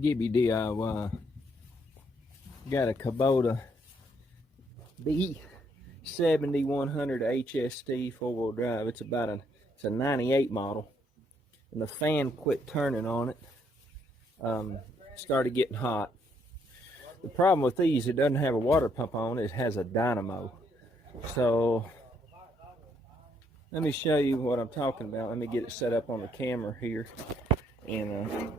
Gibby DIY. Got a Kubota B7100 HST 4-wheel drive. It's a 98 model, and the fan quit turning on it. Started getting hot. The problem with these, it doesn't have a water pump on it. It has a Dynamo. So let me show you what I'm talking about. Let me get it set up on the camera here, and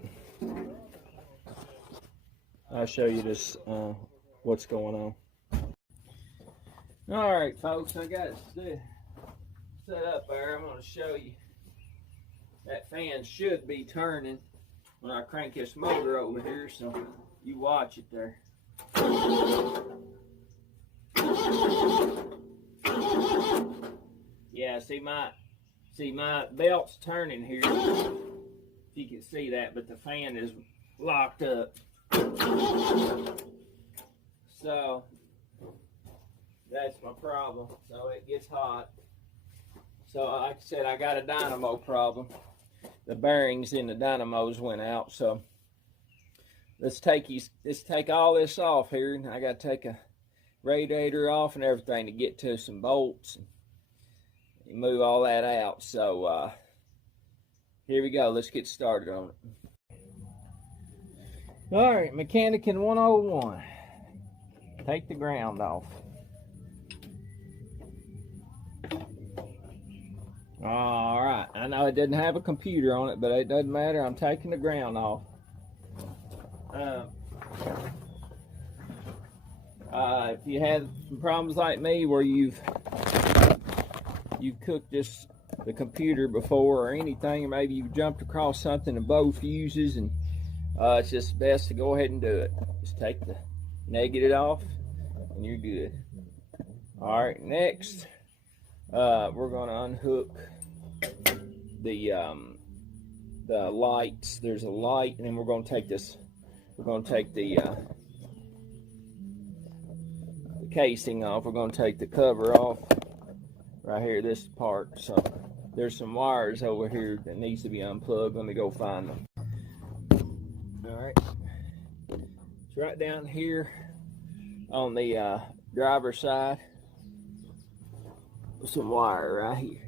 I'll show you this, what's going on. All right, folks, I got it set up there. I'm going to show you. That fan should be turning when I crank this motor over here, so you watch it there. Yeah, see my belt's turning here. If you can see that, but the fan is locked up. So that's my problem. So it gets hot. So like I said, I got a dynamo problem. The bearings in the dynamos went out. So let's take all this off here, and I got to take a radiator off and everything to get to some bolts and move all that out. So here we go. Let's get started on it. All right, Mechanicking 101. Take the ground off. All right, I know it didn't have a computer on it, but it doesn't matter. I'm taking the ground off. If you had some problems like me where you've cooked the computer before or anything, or maybe you've jumped across something and blow fuses, and it's just best to go ahead and do it. Just take the negative off and you're good. All right, next we're going to unhook the lights. There's a light, and then we're going to take this. We're going to take the casing off. We're going to take the cover off right here, this part. So there's some wires over here that needs to be unplugged. Let me go find them. All right, it's right down here on the driver's side. Some wire right here.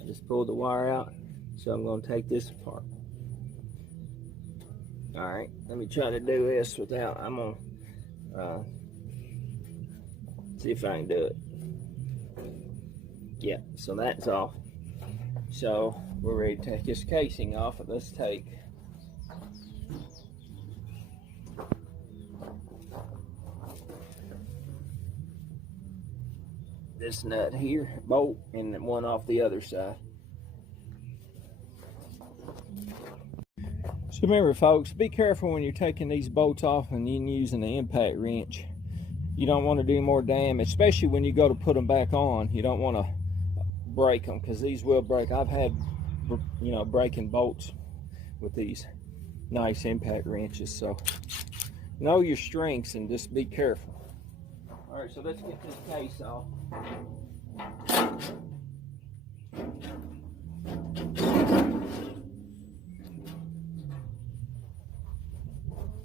I just pulled the wire out, so I'm going to take this apart. All right, let me try to do this without. I'm going to see if I can do it. Yeah, so that's off. So we're ready to take this casing off. Let's take this nut here, bolt, and one off the other side. So remember, folks, be careful when you're taking these bolts off and you're using the impact wrench. You don't want to do more damage, especially when you go to put them back on. You don't want to break them, because these will break. I've had, breaking bolts with these nice impact wrenches. So know your strengths and just be careful. All right, so let's get this case off.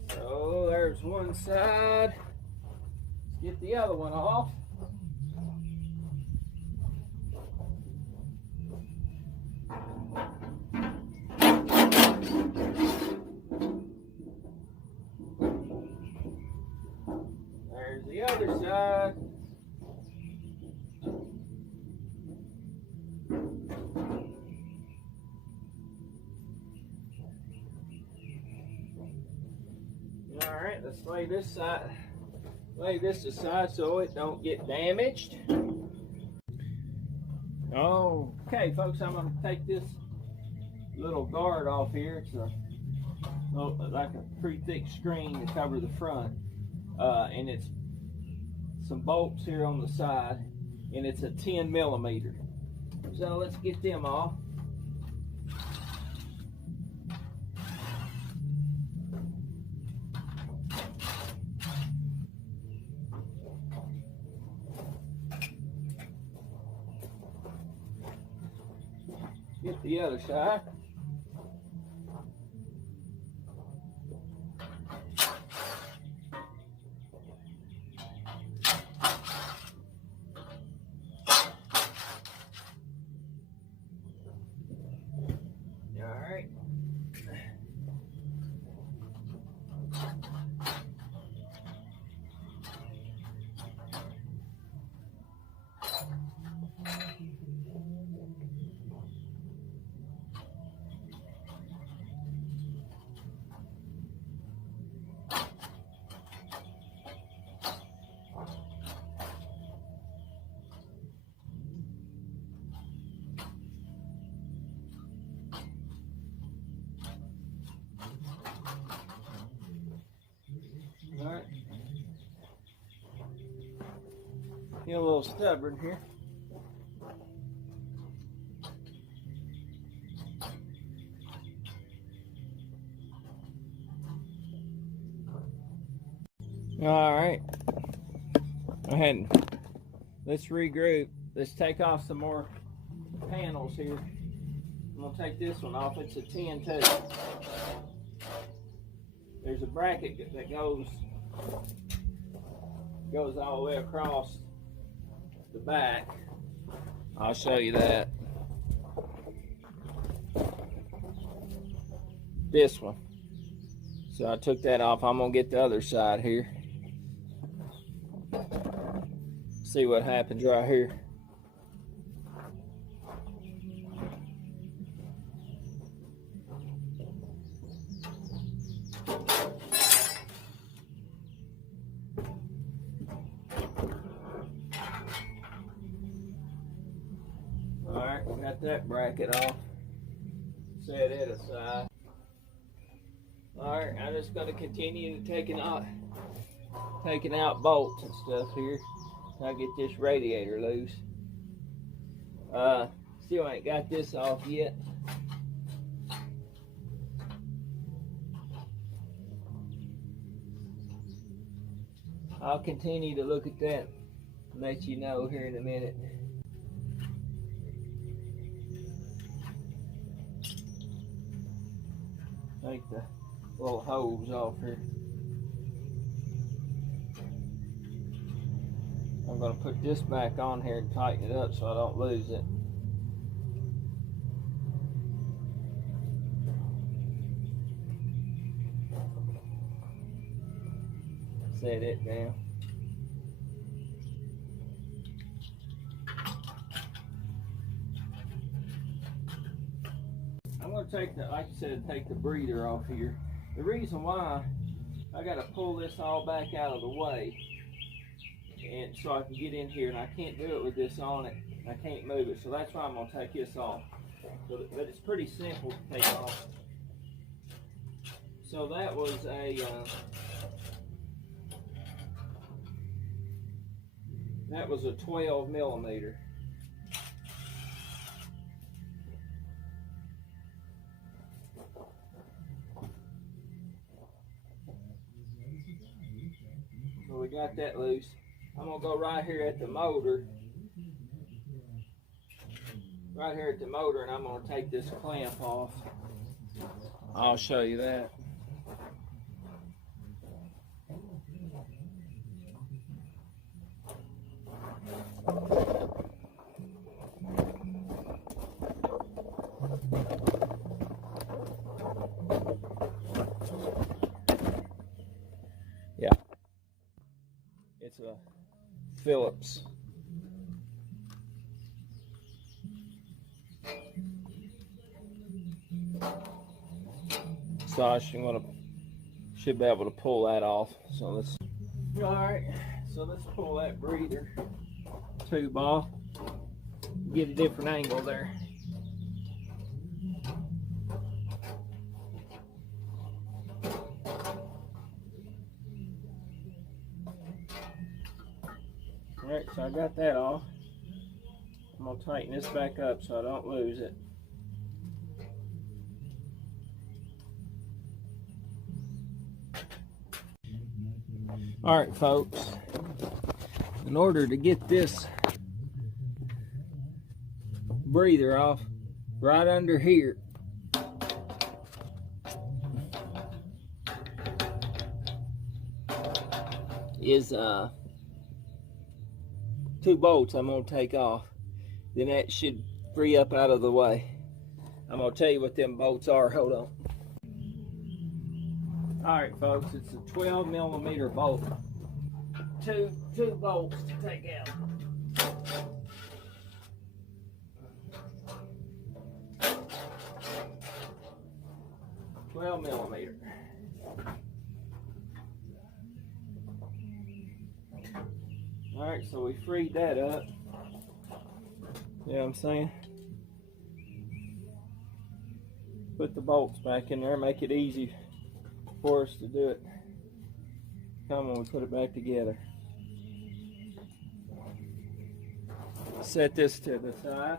So there's one side. Let's get the other one off. There's the other side. All right, let's lay this aside so it don't get damaged. Okay, folks, I'm going to take this little guard off here. It's like a pretty thick screen to cover the front, and it's some bolts here on the side, and it's a 10 millimeter. So let's get them off. Get the other side. Get a little stubborn here. All right. Go ahead. Let's regroup. Let's take off some more panels here. I'm gonna take this one off. It's a 10-2. There's a bracket that goes all the way across the back. I'll show you that. This one. So I took that off. I'm gonna get the other side here. See what happens right here. Alright, we got that bracket off. Set it aside. Alright, I'm just gonna continue taking out bolts and stuff here. I'll get this radiator loose. Still ain't got this off yet. I'll continue to look at that and let you know here in a minute. Take the little hose off here. I'm going to put this back on here and tighten it up so I don't lose it. Set it down. I'm going to take the, like I said, take the breather off here. The reason why I got to pull this all back out of the way, and so I can get in here, and I can't do it with this on it. I can't move it, so that's why I'm gonna take this off. So, but it's pretty simple to take off. So that was a 12 millimeter. So we got that loose. I'm gonna go right here at the motor. Right here at the motor, and I'm gonna take this clamp off. I'll show you that. Yeah. It's a Phillips. So I should be able to pull that off. So let's. All right. So let's pull that breather tube off. Get a different angle there. Alright, so I got that off. I'm going to tighten this back up so I don't lose it. Alright folks, in order to get this breather off, right under here is 2 bolts I'm going to take off. Then that should free up out of the way. I'm going to tell you what them bolts are. Hold on. Alright folks, it's a 12 millimeter bolt. Two bolts to take out. $12 millimeter. Alright, so we freed that up. You know what I'm saying? Put the bolts back in there, make it easy for us to do it. Come on, we put it back together. set this to the side.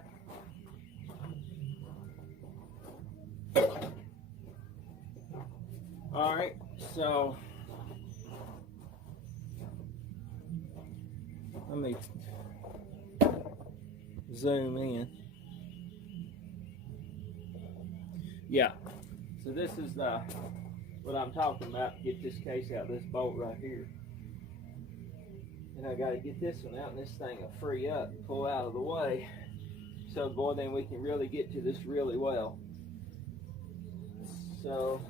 All right, so let me zoom in. Yeah, so this is what I'm talking about. Get this case out, this bolt right here. And I got to get this one out, and this thing will free up and pull out of the way. So, boy, then we can really get to this really well. So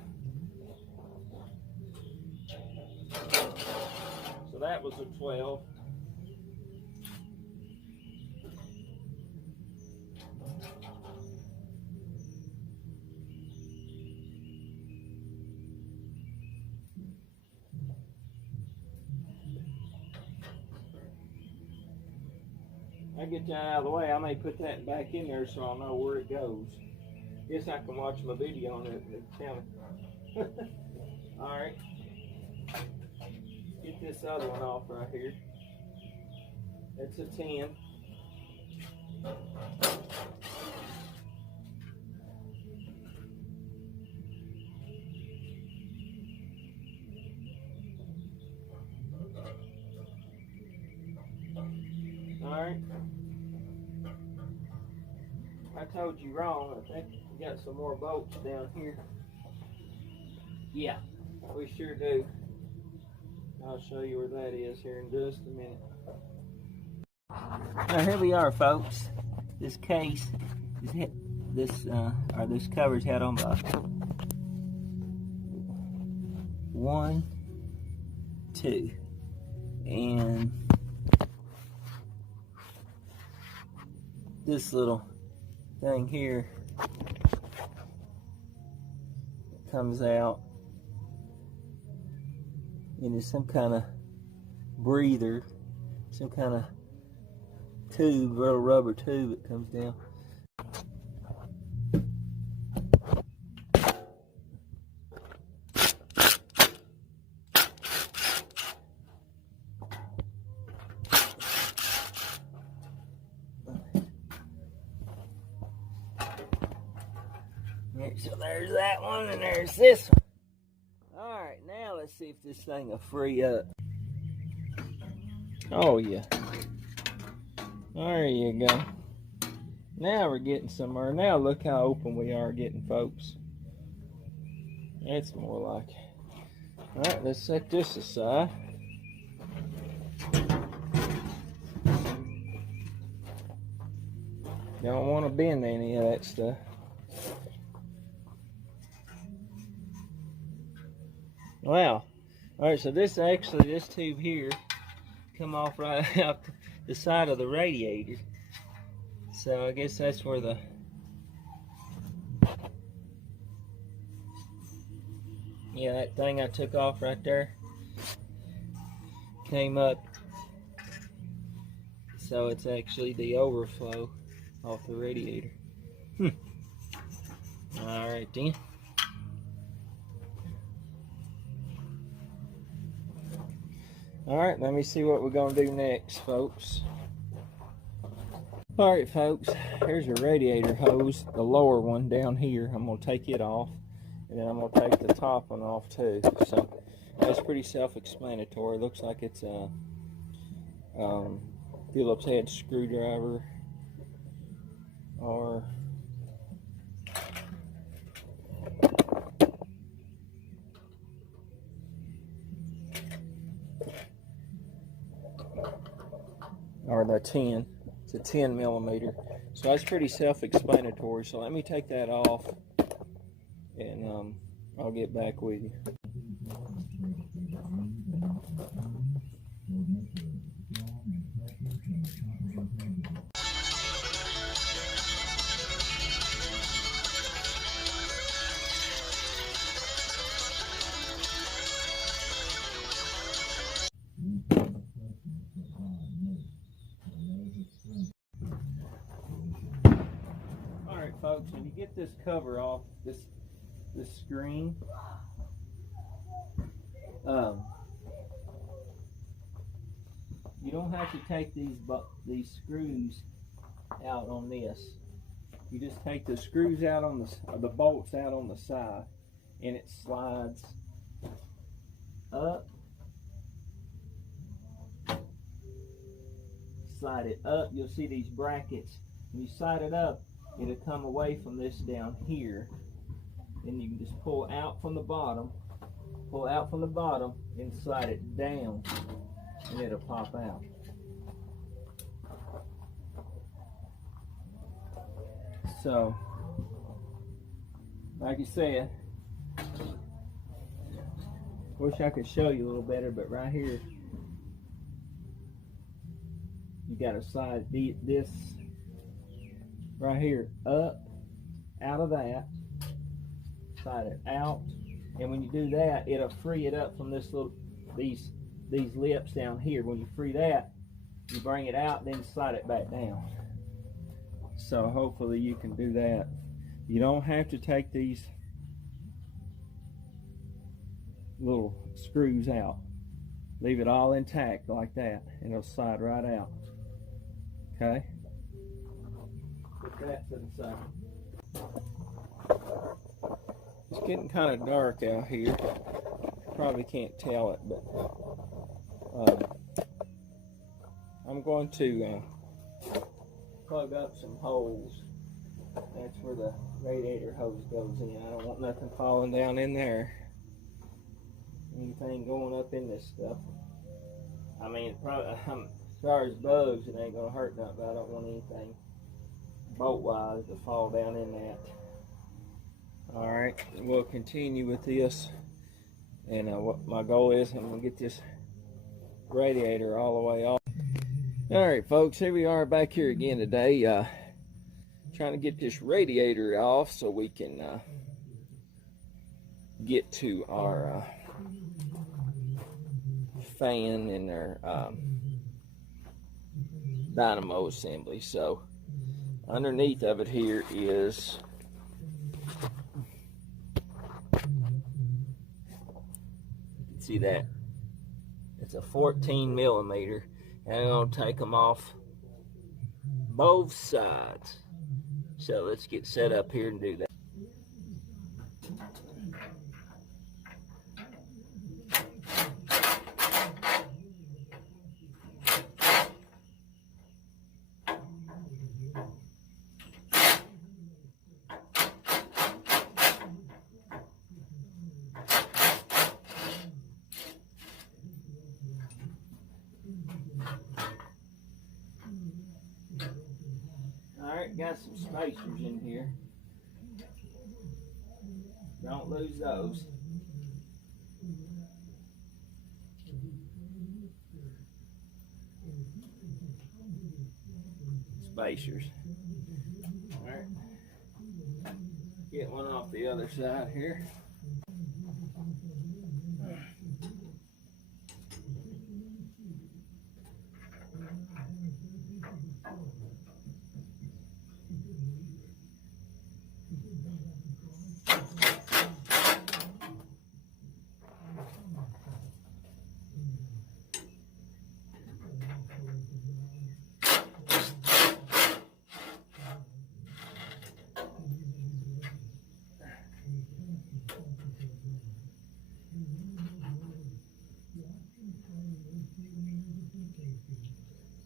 that was a 12. I get that out of the way. I may put that back in there so I'll know where it goes. Guess I can watch my video on it and tell me. Alright. Get this other one off right here. It's a 10. Alright. I told you wrong. I think we got some more bolts down here. Yeah, we sure do. I'll show you where that is here in just a minute. Now here we are, folks. This case is this cover is held on by 1, 2, and this little thing here comes out, and it's some kind of breather, some kind of tube, little rubber tube that comes down. So there's that one, and there's this one. Alright, now let's see if this thing will free up. Oh yeah. There you go. Now we're getting somewhere. Now look how open we are getting, folks. That's more like it. Alright, let's set this aside. Don't want to bend any of that stuff. Wow. Alright, so this tube here come off right out the side of the radiator. So I guess that's where the that thing I took off right there came up. So it's actually the overflow off the radiator. Alright then. Alright, let me see what we're going to do next, folks. Alright, folks, here's a radiator hose, the lower one down here. I'm going to take it off, and then I'm going to take the top one off too. So, that's pretty self-explanatory. Looks like it's a Phillips head screwdriver, or the 10. It's a 10 millimeter. So that's pretty self-explanatory. So let me take that off, and I'll get back with you. Folks, when you get this cover off this screen, you don't have to take these screws out on this. You just take the screws out on the bolts out on the side, and it slides up. Slide it up. You'll see these brackets. When you slide it up, it'll come away from this down here. Then you can just pull out from the bottom, and slide it down, and it'll pop out. So, like I said, wish I could show you a little better, but right here, you got to slide this right here up, out of that, slide it out, and when you do that, it'll free it up from this little, these lips down here. When you free that, you bring it out, then slide it back down. So hopefully you can do that. You don't have to take these little screws out. Leave it all intact like that, and it'll slide right out. Okay? Put that to the side. It's getting kind of dark out here. Probably can't tell it, but I'm going to plug up some holes. That's where the radiator hose goes in. I don't want nothing falling down in there. Anything going up in this stuff. I mean, probably, as far as bugs, it ain't gonna hurt nothing, but I don't want anything bolt-wise to fall down in that. Alright, we'll continue with this. And what my goal is, I'm gonna get this radiator all the way off. Alright folks, here we are back here again today, trying to get this radiator off so we can get to our fan and our Dynamo assembly. So underneath of it here is see that it's a 14 millimeter, and I'm going to take them off both sides. So let's get set up here and do that. Alright, got some spacers in here. Don't lose those. Spacers. Alright. Get one off the other side here.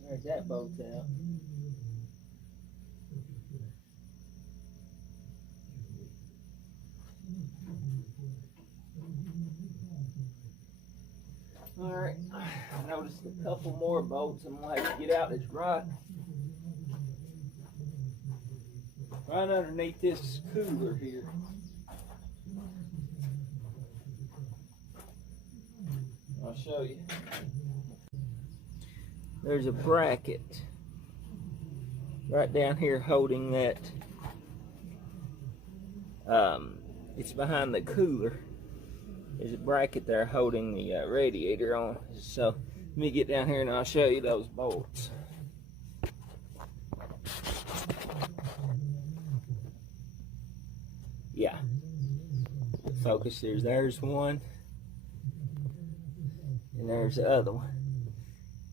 There's that bolt out. Alright, I noticed a couple more bolts I'm gonna have to get out. It's right underneath this cooler here. I'll show you. There's a bracket right down here holding that. It's behind the cooler. There's a bracket there holding the radiator on. So let me get down here and I'll show you those bolts. Yeah. Focus. There's one. And there's the other one.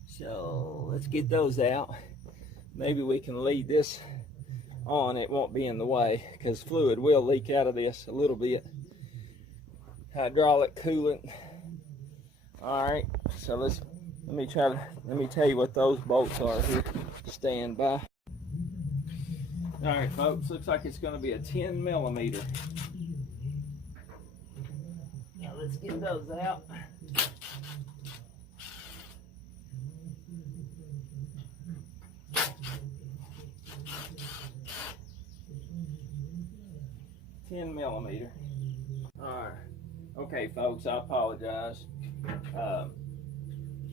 So let's get those out. maybe we can lead this on. It won't be in the way, because fluid will leak out of this a little bit. Hydraulic coolant. All right, so let me tell you what those bolts are here. Stand by. All right, folks, looks like it's going to be a 10 millimeter. Now let's get those out. $10mm. All right. Okay, folks, I apologize.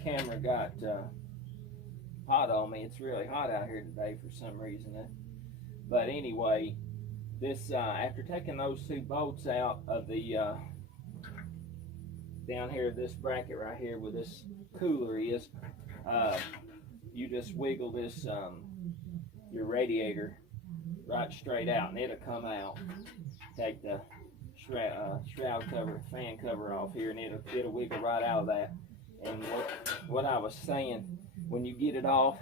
Camera got hot on me. It's really hot out here today for some reason. But anyway, this after taking those two bolts out of the down here, this bracket right here where this cooler is, you just wiggle this your radiator right straight out, and it'll come out. Take the shroud cover, fan cover off here, and it'll wiggle right out of that. And what I was saying, when you get it off,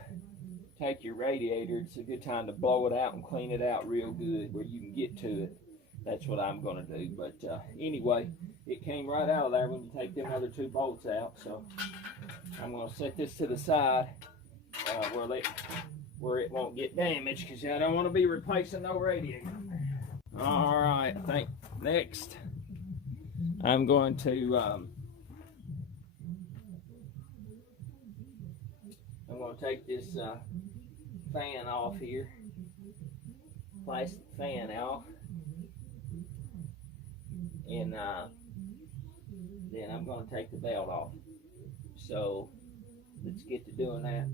take your radiator. It's a good time to blow it out and clean it out real good where you can get to it. That's what I'm going to do. But anyway, it came right out of there when you take them other two bolts out. So I'm going to set this to the side where it won't get damaged, because I don't want to be replacing no radiator. All right, I think next I'm going to take this fan off here, plastic fan out, and then I'm going to take the belt off. So let's get to doing that.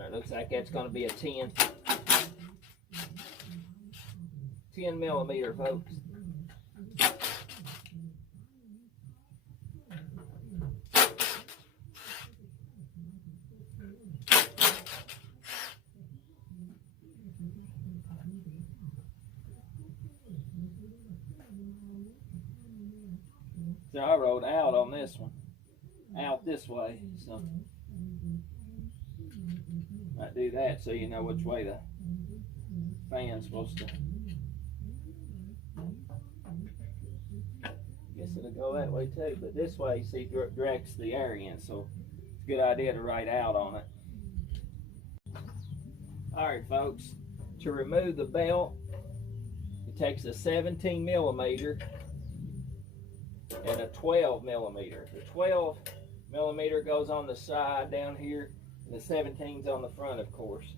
It looks like that's going to be a 10 millimeter, folks. So I wrote out on this one, out this way, so I do that so you know which way the fan's supposed to. Guess it'll go that way too, but this way, see, directs the air in, so it's a good idea to write out on it. Alright, folks, to remove the belt, it takes a 17 millimeter and a 12 millimeter. The 12 millimeter goes on the side down here, and the 17's on the front, of course.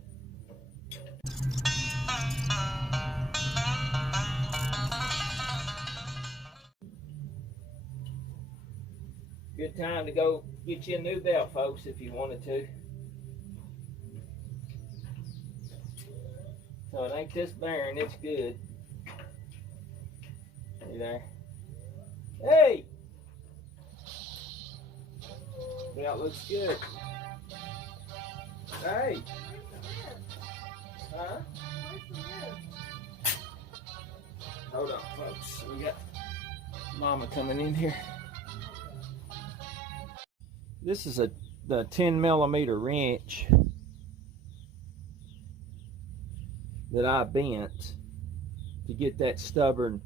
Good time to go get you a new belt, folks, if you wanted to. So it ain't this bearing, it's good. See there? Hey! Belt looks good. Hey! Huh? Hold on, folks. We got Mama coming in here. This is the 10 millimeter wrench that I bent to get that stubborn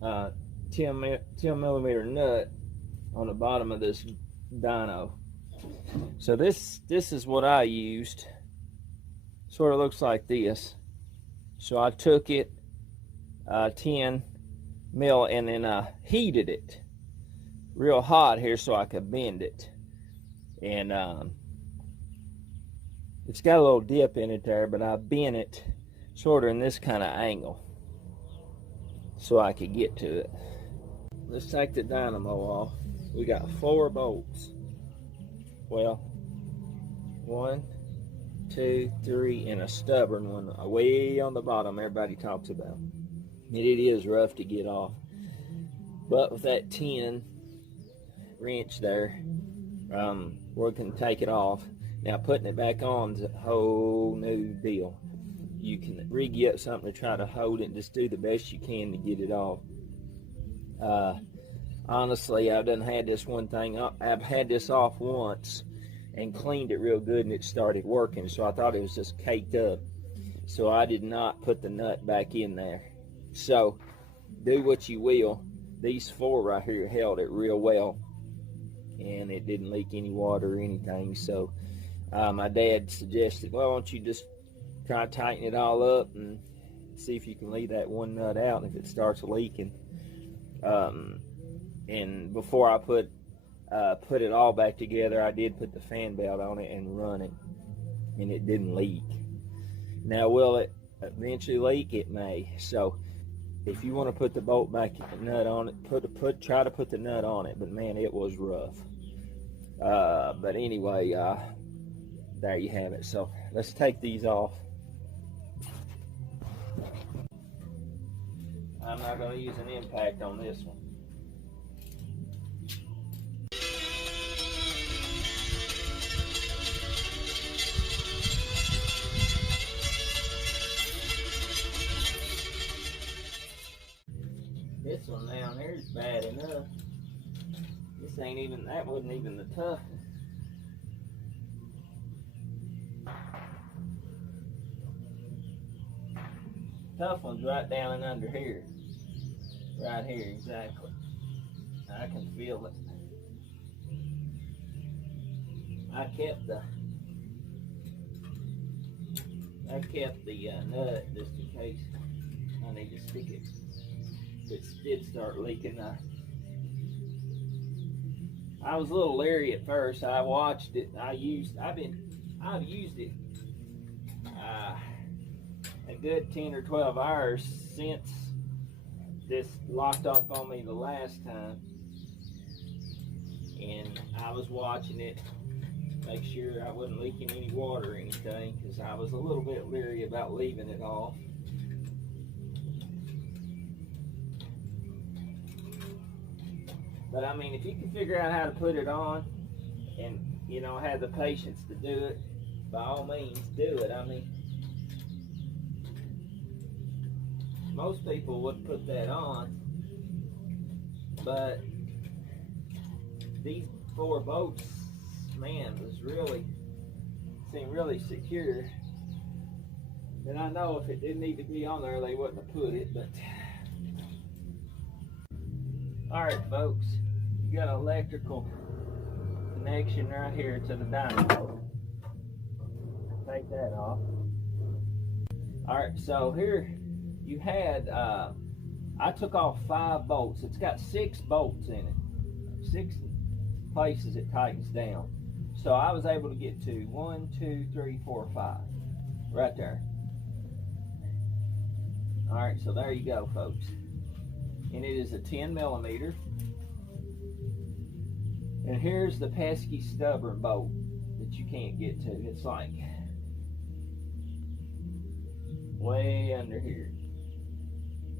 10 millimeter nut on the bottom of this dyno. So this is what I used. Sort of looks like this. So I took it 10 mil and then heated it real hot here so I could bend it. And it's got a little dip in it there, but I bent it sort of in this kind of angle so I could get to it. Let's take the dynamo off. We got 4 bolts. Well, 1, 2, 3, and a stubborn one way on the bottom everybody talks about. And it is rough to get off. But with that 10 wrench there, we can take it off. Now putting it back on is a whole new deal. You can rig you up something to try to hold it and just do the best you can to get it off. Honestly, I've done had this one thing. I've had this off once, and cleaned it real good, and it started working. So I thought it was just caked up. So I did not put the nut back in there. So do what you will. These 4 right here held it real well, and it didn't leak any water or anything. So my dad suggested, well, why don't you just try to tighten it all up and see if you can leave that one nut out if it starts leaking. And before I put it all back together, I did put the fan belt on it and run it, and it didn't leak. Now, will it eventually leak? It may. So if you want to put the bolt back nut on it, try to put the nut on it. But man, it was rough. But anyway, there you have it. So let's take these off. I'm not going to use an impact on this one. This one down there is bad enough. This ain't even, that wasn't even the toughest. Tough one's right down and under here. Right here, exactly. I can feel it. I kept the nut just in case I need to stick it. If it did start leaking, I was a little leery at first. I watched it. I've used it a good 10 or 12 hours since this locked up on me the last time, and I was watching it, make sure I wasn't leaking any water or anything, because I was a little bit leery about leaving it off. But I mean, if you can figure out how to put it on and, you know, have the patience to do it, by all means do it. I mean, most people wouldn't put that on, but these 4 bolts, man, seemed really secure. And I know if it didn't need to be on there, they wouldn't have put it, but. Alright folks, you got an electrical connection right here to the dynamo. Take that off. Alright, so here you had, I took off 5 bolts. It's got 6 bolts in it. 6 places it tightens down. So I was able to get to 1, 2, 3, 4, 5. Right there. Alright, so there you go, folks. And it is a 10 millimeter. And here's the pesky stubborn bolt that you can't get to. It's like way under here,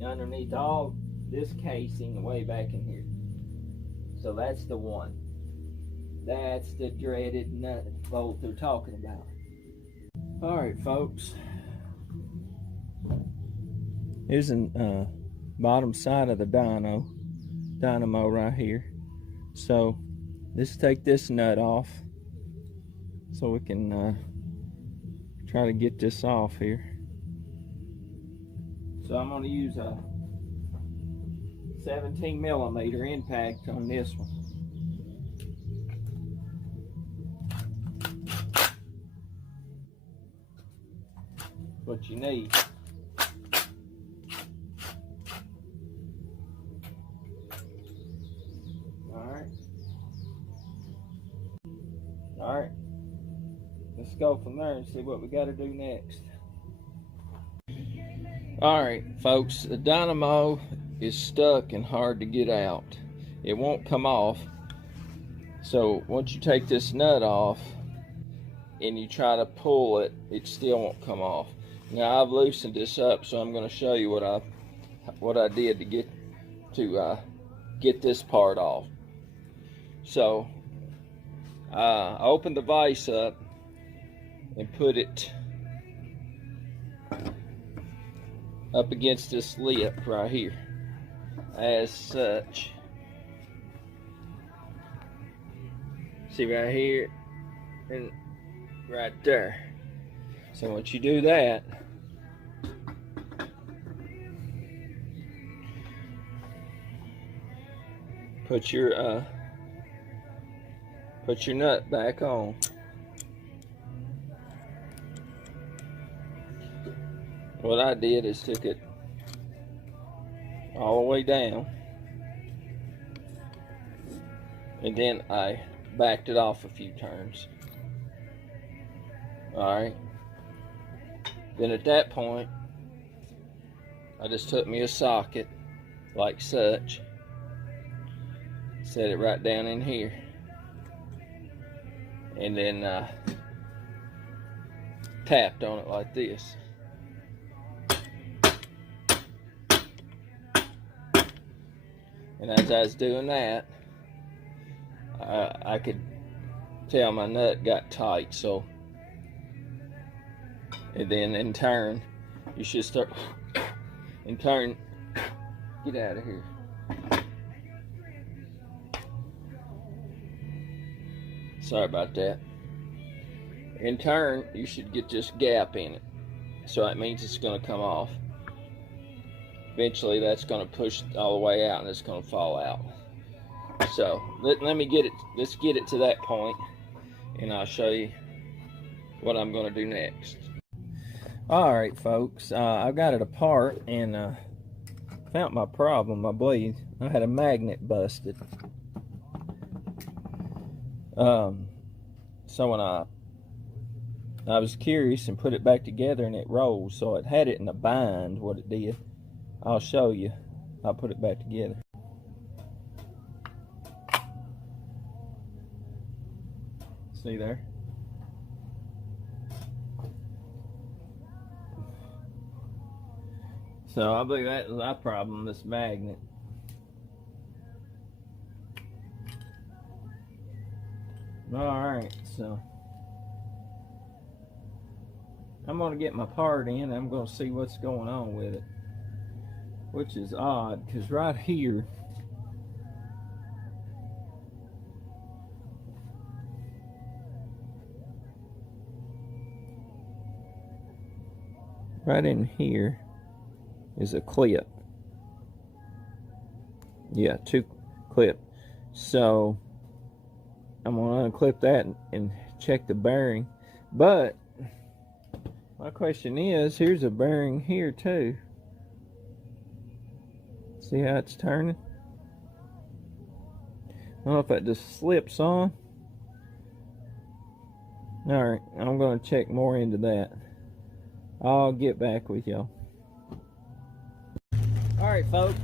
underneath all this casing, way back in here. So that's the one. That's the dreaded nut bolt they're talking about. All right, folks. Here's an bottom side of the dynamo right here. So let's take this nut off so we can try to get this off here. So I'm going to use a 17 millimeter impact on this one. What you need. Alright, let's go from there and see what we got to do next. Alright folks, the dynamo is stuck and hard to get out. It won't come off. So once you take this nut off and you try to pull it, it still won't come off. Now I've loosened this up, so I'm going to show you what I did to get this part off. So I opened the vise up and put it up against this lip right here, as such. See right here, and right there. So once you do that, put your nut back on. What I did is took it all the way down, and then I backed it off a few turns. Alright. Then at that point, I just took me a socket like such, set it right down in here, and then tapped on it like this. And as I was doing that, I could tell my nut got tight, so, and then in turn, you should start, in turn, get out of here. Sorry about that. In turn, you should get this gap in it. So that means it's gonna come off. Eventually that's gonna push all the way out and it's gonna fall out. So let me get it, let's get it to that point and I'll show you what I'm gonna do next. Alright folks, I've got it apart and found my problem, my bleed. I had a magnet busted. So when I was curious and put it back together and it rolls, so it had it in a bind, what it did. I'll show you. I'll put it back together. See there? So I believe that was my problem, this magnet. Alright, so I'm going to get my part in and I'm going to see what's going on with it. Which is odd, because right here, right in here is a clip. Yeah, 2 clip. So I'm going to unclip that and check the bearing. But my question is, here's a bearing here too. See how it's turning? I don't know if that just slips on. Alright, I'm going to check more into that. I'll get back with y'all. Alright folks,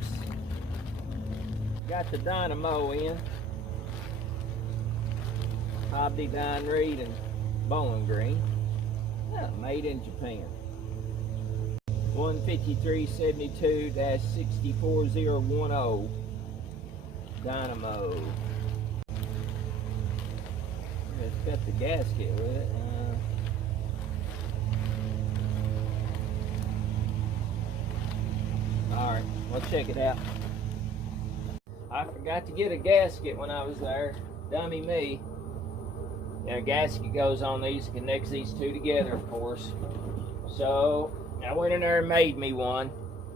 got the Dynamo in. Hobby Dine Reed and Bowling Green. Yeah, made in Japan. 15372-64010 Dynamo. It's got the gasket with it. Alright, we'll check it out. I forgot to get a gasket when I was there. Dummy me. And a gasket goes on these, connects these two together, of course. So I went in there and made me one.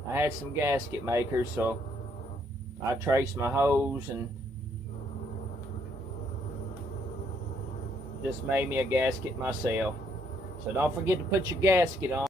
I had some gasket makers, so I traced my hose and just made me a gasket myself. So don't forget to put your gasket on.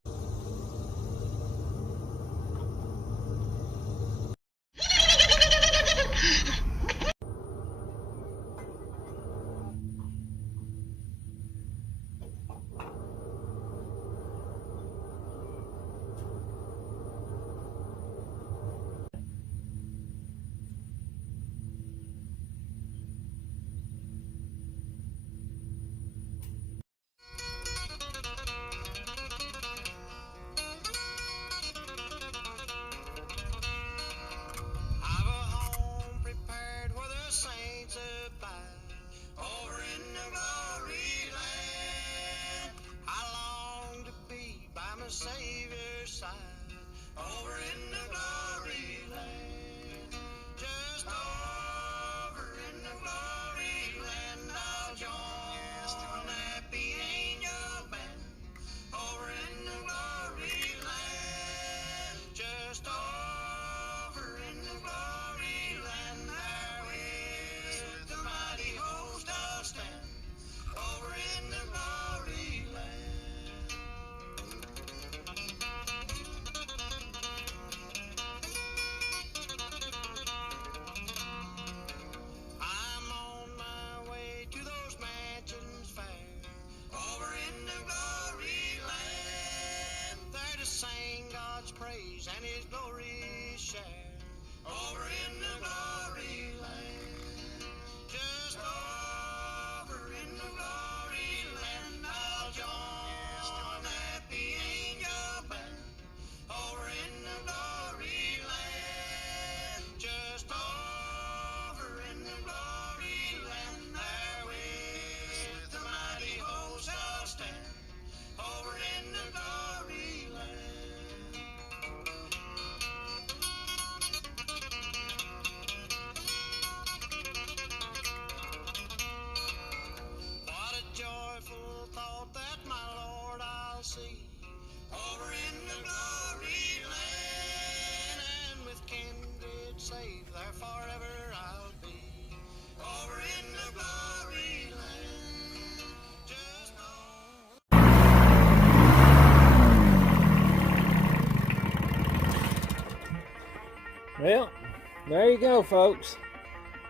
there you go, folks.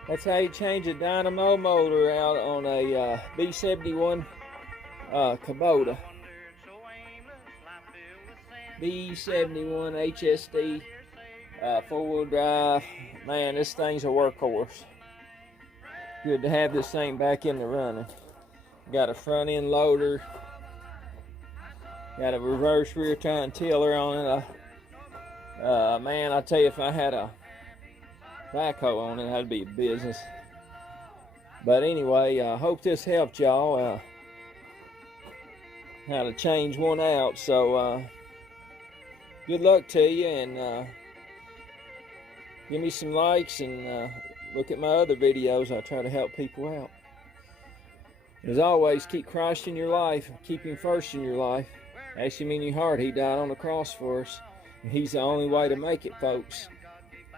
That's how you change a dynamo motor out on a B71 Kubota. B71 HSD 4-wheel drive. Man, this thing's a workhorse. Good to have this thing back in the running. Got a front end loader. Got a reverse rear tine tiller on it. Man, I tell you, if I had a backhoe on it, that'd be a business. But anyway, I hope this helped y'all how to change one out. So good luck to you, and give me some likes, and look at my other videos. I try to help people out. As always, keep Christ in your life. Keep Him first in your life. Ask Him in your heart. He died on the cross for us. And He's the only way to make it, folks.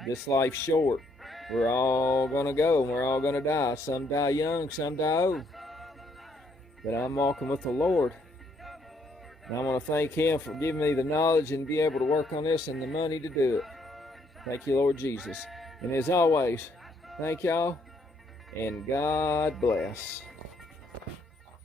This life's short. We're all going to go, and we're all going to die. Some die young, some die old. But I'm walking with the Lord. And I want to thank Him for giving me the knowledge and be able to work on this and the money to do it. Thank you, Lord Jesus. And as always, thank y'all, and God bless.